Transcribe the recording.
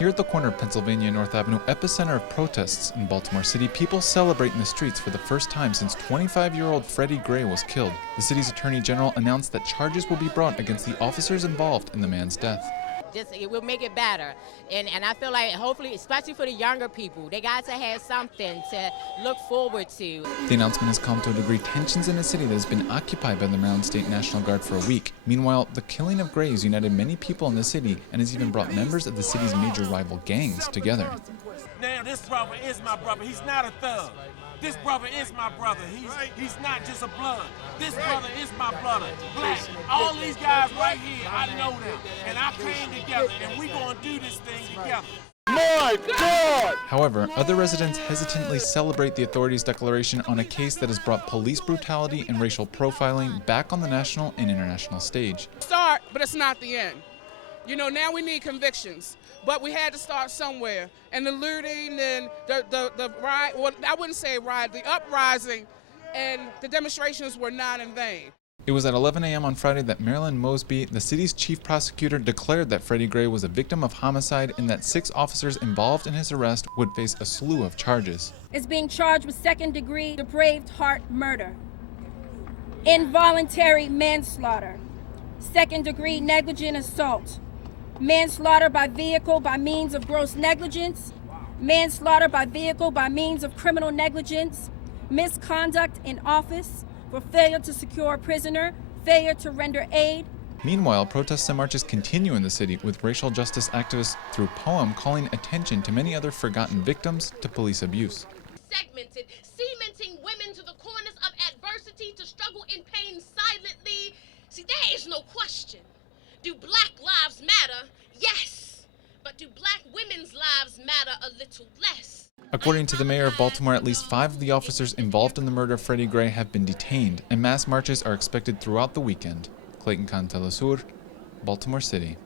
Here at the corner of Pennsylvania and North Avenue, epicenter of protests in Baltimore City, people celebrate in the streets for the first time since 25-year-old Freddie Gray was killed. The city's attorney general announced that charges will be brought against the officers involved in the man's death. It will make it better, and I feel like hopefully, especially for the younger people, they got to have something to look forward to. The announcement has come to a degree tensions in a city that has been occupied by the Maryland State National Guard for a week. Meanwhile, the killing of Gray has united many people in the city and has even brought members of the city's major rival gangs together. Now this brother is my brother. He's not a thug. This brother is my brother. He's not just a blood. This brother is my brother. Black. All these guys right here, I know them. And I came together, and we gonna do this thing together. My God! However, other residents hesitantly celebrate the authorities' declaration on a case that has brought police brutality and racial profiling back on the national and international stage. Start, but it's not the end. You know, now we need convictions, but we had to start somewhere. And the looting and the riot, well, I wouldn't say riot, the uprising and the demonstrations were not in vain. It was at 11 a.m. on Friday that Marilyn Mosby, the city's chief prosecutor, declared that Freddie Gray was a victim of homicide and that 6 officers involved in his arrest would face a slew of charges. Is being charged with second-degree depraved heart murder, involuntary manslaughter, second-degree negligent assault, manslaughter by vehicle by means of gross negligence, manslaughter by vehicle by means of criminal negligence, misconduct in office for failure to secure a prisoner, failure to render aid. Meanwhile, protests and marches continue in the city, with racial justice activists through poem calling attention to many other forgotten victims to police abuse. Segmented, cementing women to the corners of adversity to struggle in pain silently. See, there is no question. Do Black lives matter? Yes. But do Black women's lives matter a little less? According to the mayor of Baltimore, at least 5 of the officers involved in the murder of Freddie Gray have been detained, and mass marches are expected throughout the weekend. Clayton Cantelesur, Baltimore City.